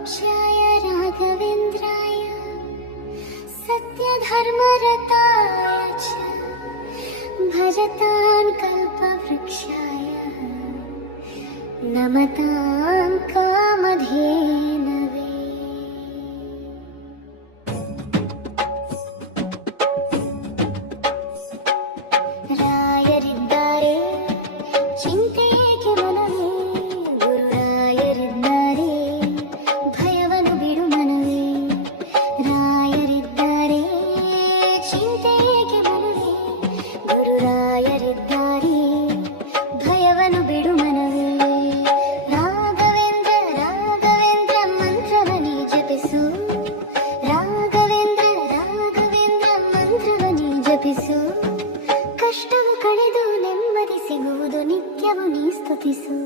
पूज्याय राघवेन्द्राय सत्यधर्मरताय च भजतां कल्पवृक्षाय नमतां कामधेनवे। ರಾಯರಿದ್ದಾರೆ ಚಿಂತೆಗೆ ಮನವೇ, ಗುರುರಾಯರಿದ್ದಾರೆ ಭಯವನ್ನು ಬಿಡು ಮನವೇ. ರಾಯರಿದ್ದಾರೆ ಚಿಂತೆಗೆ ಮನವೇ, ಗುರುರಾಯರಿದ್ದಾರೆ ಭಯವನ್ನು ಬಿಡು ಮನವೇ. ರಾಘವೇಂದ್ರ ರಾಘವೇಂದ್ರ ಮಂತ್ರವನೇ ಜಪಿಸು, ರಾಘವೇಂದ್ರ ರಾಘವೇಂದ್ರ ಮಂತ್ರವನೇ ಜಪಿಸು. ಕಷ್ಟವು ಕಳೆದು ನೆಮ್ಮದಿ ಸಿಗುವುದು ನಿತ್ಯವೂ ನೀ ಸ್ತುತಿಸು.